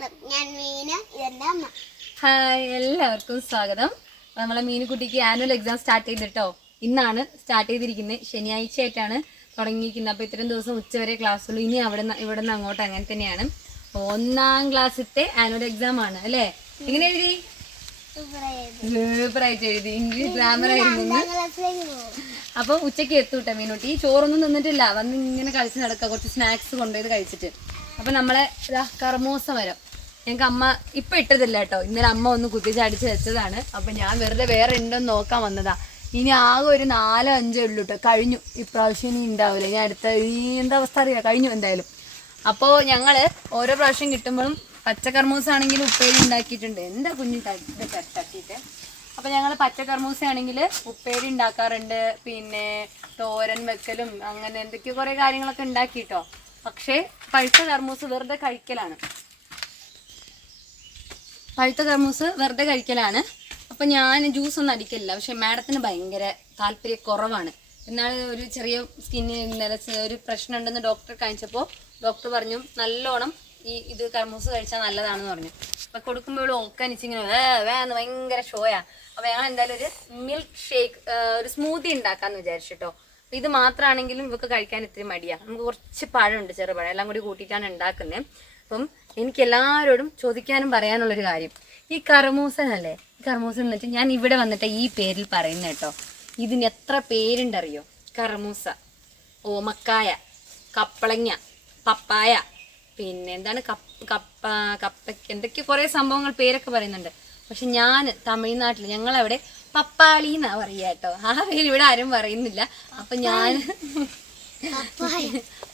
നമസ്കാരം ഞാൻ മീന ഇതെല്ലാം ഹായ് എല്ലാവർക്കും സ്വാഗതം. അപ്പൊ നമ്മളെ മീനുകുട്ടിക്ക് ആനുവൽ എക്സാം സ്റ്റാർട്ട് ചെയ്തിട്ടോ? ഇന്നാണ് സ്റ്റാർട്ട് ചെയ്തിരിക്കുന്നത് ശനിയാഴ്ച ആയിട്ടാണ് തുടങ്ങിയിരിക്കുന്നത്. അപ്പോൾ ഇത്രയും ദിവസം ഉച്ചവരെ ക്ലാസ്സുള്ളൂ ഇനി അവിടെ നിന്ന് ഇവിടെ നിന്ന് അങ്ങോട്ട് അങ്ങനെ തന്നെയാണ്. ഒന്നാം ക്ലാസ്സിലത്തെ ആനുവൽ എക്സാം ആണ് അല്ലേ? എങ്ങനെ എഴുതി? സൂപ്പറായിട്ട് എഴുതി. ഇംഗ്ലീഷ് ഗ്രാമർ ആയിരുന്നു അപ്പോൾ ഉച്ചയ്ക്ക് എത്തൂട്ടെ മീനുട്ടി ചോറൊന്നും നിന്നിട്ടില്ല വന്ന് ഇങ്ങനെ കളിച്ച് നടക്കുക കുറച്ച് സ്നാക്സ് കൊണ്ടുപോയത് കഴിച്ചിട്ട്. അപ്പോൾ നമ്മളെ കർമ്മോസം വരും. ഞങ്ങൾക്ക് അമ്മ ഇപ്പം ഇട്ടതില്ല കേട്ടോ. ഇന്നലെ അമ്മ ഒന്ന് കുത്തിച്ചടിച്ച് വെച്ചതാണ്. അപ്പം ഞാൻ വെറുതെ വേറെ ഉണ്ടോന്ന് നോക്കാൻ വന്നതാ. ഇനി ആകെ ഒരു നാലോ അഞ്ചോ ഉള്ളൂ കേട്ടോ കഴിഞ്ഞു. ഇപ്രാവശ്യം ഇനി ഉണ്ടാവില്ല ഇനി അടുത്ത ഈ എന്താ അവസ്ഥ അറിയാം? കഴിഞ്ഞു എന്തായാലും. അപ്പോൾ ഞങ്ങൾ ഓരോ പ്രാവശ്യം കിട്ടുമ്പോഴും പച്ചക്കർമൂസ ആണെങ്കിലും ഉപ്പേരി ഉണ്ടാക്കിയിട്ടുണ്ട്. എന്താ കുഞ്ഞു തട്ടിയിട്ട് അപ്പൊ ഞങ്ങൾ പച്ചക്കർമൂസ ആണെങ്കിൽ ഉപ്പേരി ഉണ്ടാക്കാറുണ്ട്. പിന്നെ തോരൻ വെക്കലും അങ്ങനെ എന്തൊക്കെയോ കുറേ കാര്യങ്ങളൊക്കെ ഉണ്ടാക്കിട്ടോ. പക്ഷേ പഴുത്ത കർമൂസ് വെറുതെ കഴിക്കലാണ്. പഴുത്ത കർമൂസ് വെറുതെ കഴിക്കലാണ്. അപ്പൊ ഞാൻ ജ്യൂസ് ഒന്നും അടിക്കലില്ല. പക്ഷെ മാഡത്തിന് ഭയങ്കര താല്പര്യ കുറവാണ്. എന്നാൽ ഒരു ചെറിയ സ്കിന്നിന് ഒരു പ്രശ്നം ഉണ്ടെന്ന് ഡോക്ടറെ കാണിച്ചപ്പോൾ ഡോക്ടർ പറഞ്ഞു നല്ലോണം ഈ ഇത് കർമൂസ് കഴിച്ചാൽ നല്ലതാണെന്ന് പറഞ്ഞു. അപ്പൊ കൊടുക്കുമ്പോൾ ഇവിടെ ഓക്കാനിച്ചിങ്ങനെ വേ വേന്ന് ഭയങ്കര ഷോയാ അപ്പൊ ഞങ്ങൾ എന്തായാലും ഒരു മിൽക്ക് ഷേക്ക് ഒരു സ്മൂത്തി ഉണ്ടാക്കാന്ന് വിചാരിച്ചിട്ടോ ഇത് മാത്രമാണെങ്കിലും ഇവക്ക് കഴിക്കാൻ ഇത്തിരി മടിയാ. നമുക്ക് കുറച്ച് പഴമുണ്ട് ചെറുപഴം. എല്ലാം കൂടി കൂട്ടിയിട്ടാണ് ഉണ്ടാക്കുന്നത് അപ്പം എനിക്ക് എല്ലാവരോടും ചോദിക്കാനും പറയാനുള്ളൊരു കാര്യം. ഈ കർമൂസൻ അല്ലേ? ഈ കർമൂസൻ എന്ന് വെച്ചാൽ ഞാൻ ഇവിടെ വന്നിട്ട് ഈ പേരിൽ പറയുന്ന കേട്ടോ. ഇതിന് എത്ര പേരുണ്ടറിയോ? കർമൂസ ഓമക്കായ കപ്പളങ്ങ പപ്പായ പിന്നെ എന്താണ് കപ്പ കപ്പ കപ്പ എന്തൊക്കെ കുറേ സംഭവങ്ങൾ പേരൊക്കെ പറയുന്നുണ്ട്. പക്ഷെ ഞാൻ തമിഴ്നാട്ടിൽ ഞങ്ങളവിടെ പപ്പാളി എന്നാ പറയുക കേട്ടോ. ആ പേര് ഇവിടെ ആരും പറയുന്നില്ല. അപ്പൊ ഞാൻ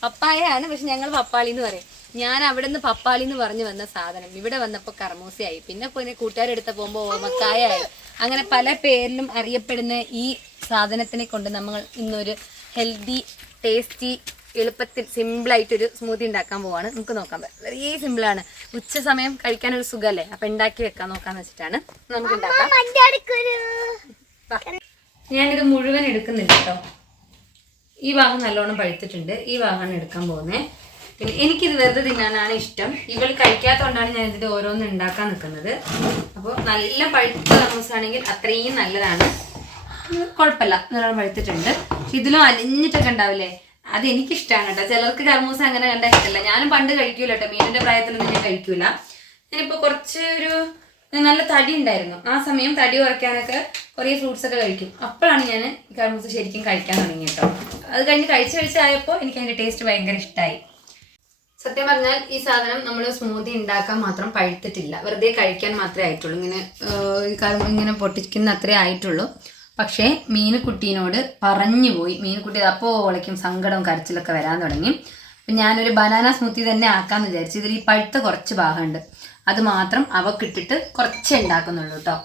പപ്പായയാണ് പക്ഷെ ഞങ്ങൾ പപ്പാളി എന്ന് പറയും. ഞാൻ അവിടെ നിന്ന് പപ്പാളി എന്ന് പറഞ്ഞു വന്ന സാധനം. ഇവിടെ വന്നപ്പോൾ കർമൂസയായി പിന്നെ പിന്നെ കൂട്ടുകാരെടുത്ത പോകുമ്പോൾ ഓമക്കായ ആയി അങ്ങനെ പല പേരിലും അറിയപ്പെടുന്ന ഈ സാധനത്തിനെ കൊണ്ട് നമ്മൾ ഇന്നൊരു ഹെൽത്തി ടേസ്റ്റി എളുപ്പത്തിൽ സിമ്പിൾ ആയിട്ട് ഒരു സ്മൂത്തി ഉണ്ടാക്കാൻ പോവാണ്. നമുക്ക് നോക്കാം. വെരി സിമ്പിളാണ് ഉച്ച സമയം കഴിക്കാൻ ഒരു സുഖല്ലേ? അപ്പൊ ഉണ്ടാക്കി വെക്കാൻ നോക്കാന്ന് വെച്ചിട്ടാണ്. നമുക്ക് ഉണ്ടാക്കാം. ഞാനിത് മുഴുവൻ എടുക്കുന്നില്ല കേട്ടോ. ഈ ഭാഗം നല്ലോണം പഴുത്തിട്ടുണ്ട്. ഈ ഭാഗമാണ് എടുക്കാൻ പോകുന്നത് പിന്നെ എനിക്കിത് വെറുതെ തിന്നാനാണ് ഇഷ്ടം. ഇവൾ കഴിക്കാത്തതുകൊണ്ടാണ് ഞാൻ ഇതിന്റെ ഓരോന്ന് ഉണ്ടാക്കാൻ നിൽക്കുന്നത് അപ്പോൾ നല്ല പഴുത്ത കർമൂസ ആണെങ്കിൽ അത്രയും നല്ലതാണ്. കുഴപ്പമില്ല. നല്ലോണം പഴുത്തിട്ടുണ്ട്. പക്ഷെ ഇതിലും അലിഞ്ഞിട്ടൊക്കെ ഉണ്ടാവില്ലേ? അത് എനിക്കിഷ്ടമാണ് കേട്ടോ. ചിലർക്ക് കർമൂസ അങ്ങനെ കണ്ട ഇഷ്ടമല്ല ഞാനും പണ്ട് കഴിക്കൂല കേട്ടോ. മീനിന്റെ പ്രായത്തിലൊന്നും ഞാൻ കഴിക്കൂല. ഞാനിപ്പോൾ കുറച്ച് ഒരു നല്ല തടി ഉണ്ടായിരുന്നു. ആ സമയം തടി കുറയ്ക്കാനൊക്കെ കുറേ ഫ്രൂട്ട്സ് ഒക്കെ കഴിക്കും. അപ്പോഴാണ് ഞാൻ കർമൂസ ശരിക്കും കഴിക്കാൻ തുടങ്ങി കേട്ടോ. അത് കഴിഞ്ഞ് കഴിച്ച് കഴിച്ചായപ്പോൾ എനിക്ക് അതിന്റെ ടേസ്റ്റ് ഭയങ്കര ഇഷ്ടമായി സത്യം പറഞ്ഞാൽ ഈ സാധനം നമ്മൾ സ്മൂതി ഉണ്ടാക്കാൻ മാത്രം പഴുത്തിട്ടില്ല. വെറുതെ കഴിക്കാൻ മാത്രമേ ആയിട്ടുള്ളൂ. ഇങ്ങനെ ഇങ്ങനെ പൊട്ടിക്കുന്ന അത്രേ ആയിട്ടുള്ളൂ. പക്ഷേ മീനുകുട്ടീനോട് പറഞ്ഞു പോയി. മീനുക്കുട്ടി അപ്പോൾ ഒളിക്കും സങ്കടവും കരച്ചിലൊക്കെ വരാൻ തുടങ്ങി. അപ്പം ഞാനൊരു ബനാന സ്മൂത്തി തന്നെ ആക്കാമെന്ന് വിചാരിച്ചു ഇതിൽ ഈ പഴുത്ത കുറച്ച് ഭാഗമുണ്ട്. അത് മാത്രം അവക്കിട്ടിട്ട് കുറച്ചേ ഉണ്ടാക്കുന്നുള്ളൂ കേട്ടോ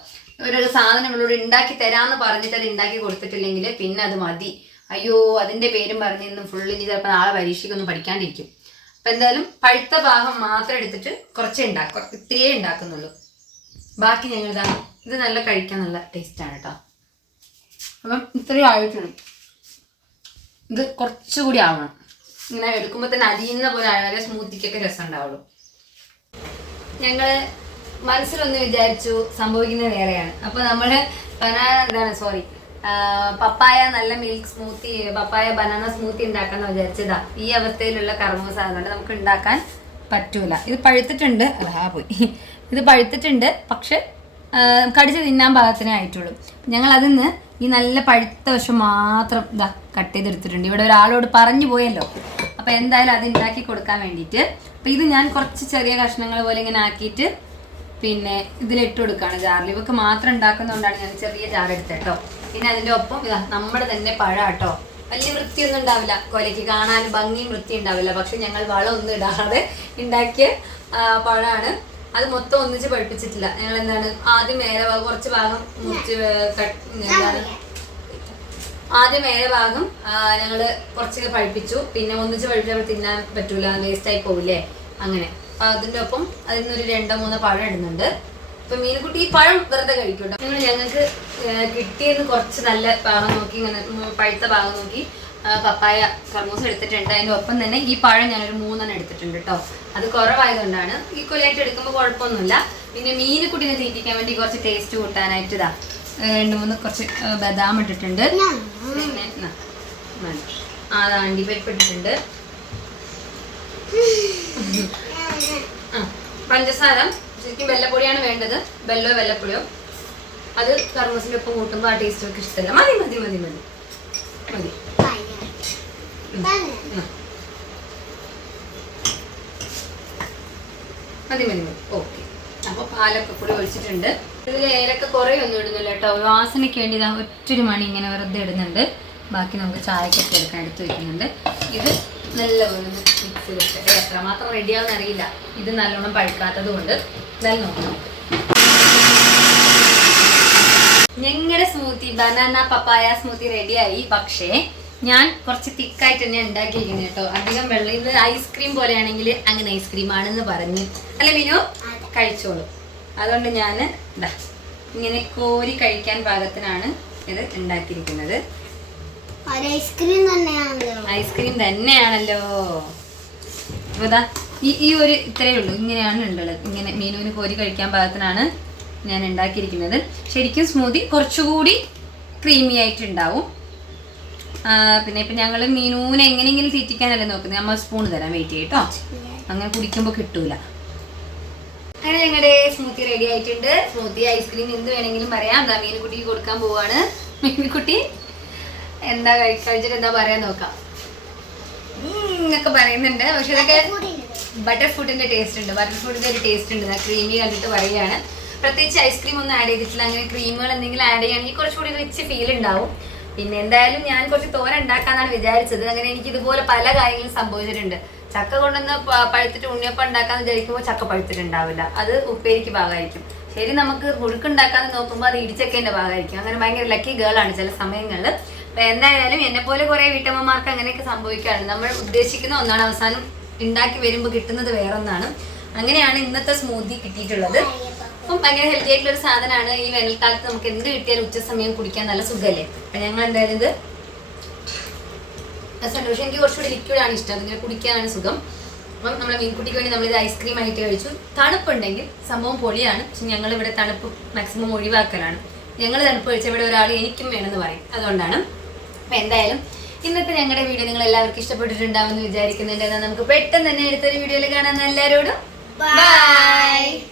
ഒരു സാധനം ഇവളോട് ഉണ്ടാക്കി തരാമെന്ന് പറഞ്ഞിട്ട് അത് ഉണ്ടാക്കി കൊടുത്തിട്ടില്ലെങ്കിൽ പിന്നെ അത് മതി. അയ്യോ അതിന്റെ പേരും പറഞ്ഞിരുന്നു ഫുള്ള് ചിലപ്പോൾ നാളെ പരീക്ഷയ്ക്കൊന്നും പഠിക്കാണ്ടിരിക്കും. അപ്പം എന്തായാലും പഴുത്ത ഭാഗം മാത്രം എടുത്തിട്ട് കുറച്ചേ ഉണ്ടാക്കും. ഇത്രയേ ഉണ്ടാക്കുന്നുള്ളൂ. ബാക്കി ഞങ്ങൾ ഇതാ ഇത് നല്ല കഴിക്കാൻ നല്ല ടേസ്റ്റാണ് കേട്ടോ അപ്പം ഇത്രയും ആയിട്ടുണ്ട് ഇത് കുറച്ചുകൂടി ആവണം. ഇങ്ങനെ എടുക്കുമ്പോൾ തന്നെ അരിയുന്ന പോലെ ആയാലേ സ്മൂത്തിക്കൊക്കെ രസം ഉണ്ടാവുള്ളൂ. ഞങ്ങൾ മനസ്സിലൊന്ന് വിചാരിച്ചു സംഭവിക്കുന്നത് വേറെയാണ്. അപ്പൊ നമ്മൾ ബനാന എന്താണ് സോറി പപ്പായ നല്ല milk smoothie papaya banana smoothie ഉണ്ടാക്കാന്ന് വിചാരിച്ചതാ. ഈ അവസ്ഥയിലുള്ള കർമ്മ സാധനം നമുക്ക് ഉണ്ടാക്കാൻ പറ്റൂല. ഇത് പഴുത്തിട്ടുണ്ട്. അതാ പോയി. ഇത് പഴുത്തിട്ടുണ്ട്. പക്ഷെ കടിച്ച് തിന്നാൻ പാകത്തിനേ ആയിട്ടുള്ളൂ. ഞങ്ങൾ അതിന്ന് ഈ നല്ല പഴുത്ത വശം മാത്രം ഇതാ കട്ട് ചെയ്തെടുത്തിട്ടുണ്ട്. ഇവിടെ ഒരാളോട് പറഞ്ഞു പോയല്ലോ. അപ്പൊ എന്തായാലും അത് ഉണ്ടാക്കി കൊടുക്കാൻ വേണ്ടിയിട്ട്. അപ്പൊ ഇത് ഞാൻ കുറച്ച് ചെറിയ കഷ്ണങ്ങൾ പോലെ ഇങ്ങനെ ആക്കിയിട്ട് പിന്നെ ഇതിലിട്ട് കൊടുക്കുകയാണ് ജാറിൽ ഇവക്ക് മാത്രം ഉണ്ടാക്കുന്നതുകൊണ്ടാണ് ഞാൻ ചെറിയ ജാർ എടുത്തത് പിന്നെ അതിന്റെ ഒപ്പം ഇതാ നമ്മുടെ തന്നെ പഴം കേട്ടോ വലിയ വൃത്തിയൊന്നും ഉണ്ടാവില്ല. കൊലയ്ക്ക് കാണാൻ ഭംഗിയും വൃത്തി ഉണ്ടാവില്ല. പക്ഷെ ഞങ്ങൾ വളമൊന്നും ഇടാതെ ഉണ്ടാക്കിയ പഴമാണ് അത് മൊത്തം ഒന്നിച്ച് പഴുപ്പിച്ചിട്ടില്ല. ഞങ്ങൾ എന്താണ് ആദ്യം മേലെ ഭാഗം കുറച്ച് ഭാഗം മുറിച്ച് എന്താണ്? ആദ്യം മേലെ ഭാഗം ഞങ്ങൾ കുറച്ച് പഴുപ്പിച്ചു. പിന്നെ ഒന്നിച്ച് പഴുപ്പിച്ചപ്പോൾ തിന്നാൻ പറ്റൂല വേസ്റ്റ് ആയി പോവില്ലേ? അങ്ങനെ. അപ്പൊ അതിന്റെ ഒപ്പം അതിൽ നിന്നൊരു രണ്ടോ മൂന്നോ പഴം ഇടുന്നുണ്ട്. ഇപ്പൊ മീൻകുട്ടി ഈ പഴം വെറുതെ കഴിക്കൂട്ടോ. നിങ്ങൾ ഞങ്ങൾക്ക് കിട്ടിയത് കുറച്ച് നല്ല ഭാഗം നോക്കി ഇങ്ങനെ പഴുത്ത ഭാഗം നോക്കി പപ്പായ കർമൂസ് എടുത്തിട്ടുണ്ട്. അതിന്റെ ഒപ്പം തന്നെ ഈ പഴം ഞാനൊരു മൂന്നെണ്ണം എടുത്തിട്ടുണ്ട് കേട്ടോ അത് കുറവായതുകൊണ്ടാണ്. ഈ കൊലയായിട്ട് എടുക്കുമ്പോൾ കുഴപ്പമൊന്നുമില്ല. പിന്നെ മീനുകുട്ടിനെ തീറ്റിക്കാൻ വേണ്ടി കുറച്ച് ടേസ്റ്റ് കൂട്ടാനായിട്ട് ഇതാ രണ്ട് മൂന്ന് കുറച്ച് ബദാം ഇട്ടിട്ടുണ്ട്. പിന്നെ അത് അണ്ടിപ്പരിപ്പ് ഇട്ടിട്ടുണ്ട്. പഞ്ചസാര. ശരിക്കും വെല്ലപ്പൊടിയാണ് വേണ്ടത്. വെല്ലോ വെല്ലപ്പൊടിയോ? അത് കർമ്മസിന്റെ ഒപ്പം കൂട്ടുമ്പോൾ ആ ടേസ്റ്റ് ഒക്കെ ഇഷ്ടമല്ല മതി മതി മതി മതി. മതി. മതി മതി മതി. ഓക്കെ. അപ്പോൾ പാലൊക്കെ കൂടി ഒഴിച്ചിട്ടുണ്ട്. ഇതിൽ ഏലക്ക കുറേ ഒന്നും ഇടുന്നില്ല കേട്ടോ. വാസനയ്ക്ക് വേണ്ടി ഇതാ ഒറ്റൊരു മണി ഇങ്ങനെ വെറുതെ ഇടുന്നുണ്ട്. ബാക്കി നമുക്ക് ചായക്കൊക്കെ എടുക്കാൻ എടുത്ത് വെക്കുന്നുണ്ട്. ഇത് നല്ലപോലെ ചെയ്തിട്ട് എത്രമാത്രം റെഡിയാവുന്ന അറിയില്ല. ഇത് നല്ലോണം പഴുക്കാത്തത് കൊണ്ട് നല്ല നോക്കണം ഞങ്ങളുടെ സ്മൂത്തി ബനാന പപ്പായ സ്മൂത്തി റെഡിയായി പക്ഷേ ഞാൻ കുറച്ച് തിക്കായിട്ട് തന്നെ ഉണ്ടാക്കിയിരിക്കുന്നത് കേട്ടോ. അധികം വെള്ളം ഇത് ഐസ്ക്രീം പോലെയാണെങ്കിൽ അങ്ങനെ ഐസ്ക്രീം ആണെന്ന് പറഞ്ഞ്. അല്ല മീനു കഴിച്ചോളൂ. അതുകൊണ്ട് ഞാൻ ഇതാ ഇങ്ങനെ കോരി കഴിക്കാൻ പാകത്തിനാണ് ഇത് ഉണ്ടാക്കിയിരിക്കുന്നത്. ഐസ്ക്രീം തന്നെയാണല്ലോ. ഐസ്ക്രീം തന്നെയാണല്ലോ അപ്പൊ ദാ ഈ ഈ ഒരു ഇത്രയേ ഉള്ളൂ. ഇങ്ങനെയാണ് ഉണ്ടുള്ളത് ഇങ്ങനെ മീനുവിന് കോരി കഴിക്കാൻ പാകത്തിനാണ് ഞാൻ ഉണ്ടാക്കിയിരിക്കുന്നത് ശരിക്കും സ്മൂതി കുറച്ചുകൂടി ക്രീമി ആയിട്ടുണ്ടാവും പിന്നെ ഇപ്പം ഞങ്ങൾ മീനൂനെ എങ്ങനെയെങ്കിലും തീറ്റിക്കാനല്ലേ നോക്കുന്നത്. നമ്മൾ സ്പൂൺ തരാം വെയിറ്റ് ചെയ്യട്ടോ അങ്ങനെ കുടിക്കുമ്പോൾ കിട്ടൂല. അങ്ങനെ ഞങ്ങളുടെ സ്മൂത്തി റെഡി ആയിട്ടുണ്ട്. സ്മൂത്തി ഐസ്ക്രീം എന്ത് വേണമെങ്കിലും പറയാം. എന്താ മീനുകുട്ടിക്ക് കൊടുക്കാൻ പോവാണ്. മീനുകുട്ടി എന്താ കഴി കഴിച്ചിട്ട് എന്താ പറയാൻ നോക്കാം. എന്നൊക്കെ പറയുന്നുണ്ട്. പക്ഷെ ഇതൊക്കെ ബട്ടർ ഫുഡിന്റെ ടേസ്റ്റ് ഉണ്ട്. ബട്ടർ ഫുഡിന്റെ ഒരു ടേസ്റ്റ് ഉണ്ട്. ക്രീമി കണ്ടിട്ട് പറയുകയാണ്. പ്രത്യേകിച്ച് ഐസ്ക്രീം ഒന്നും ആഡ് ചെയ്തിട്ടില്ല. അങ്ങനെ ക്രീമുകൾ എന്തെങ്കിലും ആഡ് ചെയ്യുകയാണെങ്കിൽ കുറച്ചുകൂടി റിച്ച് ഫീൽ ഉണ്ടാവും. പിന്നെ എന്തായാലും ഞാൻ കുറച്ച് തോര ഉണ്ടാക്കാന്നാണ് വിചാരിച്ചത്. അങ്ങനെ എനിക്ക് ഇതുപോലെ പല കാര്യങ്ങളും സംഭവിച്ചിട്ടുണ്ട്. ചക്ക കൊണ്ടുവന്ന് പഴുത്തിട്ട് ഉണ്ണിയപ്പം ഉണ്ടാക്കാന്ന് വിചാരിക്കുമ്പോൾ ചക്ക പഴുത്തിട്ടുണ്ടാവില്ല. അത് ഉപ്പേരിക്ക് ഭാഗമായിരിക്കും. ശരി നമുക്ക് മുഴുക്കുണ്ടാക്കാന്ന് നോക്കുമ്പോൾ അത് ഇടിച്ചക്കേന്റെ ഭാഗമായിരിക്കും. അങ്ങനെ ഭയങ്കര ലക്കി ഗേൾ ആണ് ചില സമയങ്ങളിൽ അപ്പൊ എന്തായാലും എന്നെ പോലെ കുറെ വീട്ടമ്മമാർക്ക് അങ്ങനെയൊക്കെ സംഭവിക്കാറുണ്ട്. നമ്മൾ ഉദ്ദേശിക്കുന്ന ഒന്നാണ് അവസാനം ഉണ്ടാക്കി വരുമ്പോൾ കിട്ടുന്നത് വേറൊന്നാണ്. അങ്ങനെയാണ് ഇന്നത്തെ സ്മൂതി കിട്ടിയിട്ടുള്ളത്. അപ്പം ഭയങ്കര ഹെൽത്തി ആയിട്ടുള്ള ഒരു സാധനമാണ്. ഈ വേനൽക്കാലത്ത് നമുക്ക് എന്ത് കിട്ടിയാലും ഉച്ച സമയം കുടിക്കാൻ നല്ല സുഖമല്ലേ അപ്പൊ ഞങ്ങൾ എന്തായാലും ഇത് സന്തോഷം എനിക്ക് കുറച്ചുകൂടി ലിക്വിഡാണ് ഇഷ്ടം. അതിങ്ങനെ കുടിക്കാനാണ് സുഖം. അപ്പം നമ്മുടെ മീൻകുട്ടിക്ക് വേണ്ടി നമ്മളിത് ഐസ്ക്രീം ആയിട്ട് കഴിച്ചു. തണുപ്പുണ്ടെങ്കിൽ സംഭവം പൊളിയാണ്. പക്ഷെ ഞങ്ങൾ ഇവിടെ തണുപ്പ് മാക്സിമം ഒഴിവാക്കലാണ്. ഞങ്ങൾ തണുപ്പ് കഴിച്ച ഇവിടെ ഒരാൾ എനിക്കും വേണമെന്ന് പറയും. അതുകൊണ്ടാണ് അപ്പം എന്തായാലും ഇന്നത്തെ ഞങ്ങളുടെ വീഡിയോ നിങ്ങൾ എല്ലാവർക്കും ഇഷ്ടപ്പെട്ടിട്ടുണ്ടാവുമെന്ന് വിചാരിക്കുന്നുണ്ട്. എന്നാൽ നമുക്ക് പെട്ടെന്ന് തന്നെ അടുത്തൊരു വീഡിയോയിൽ കാണാൻ എല്ലാവരോടും ബൈ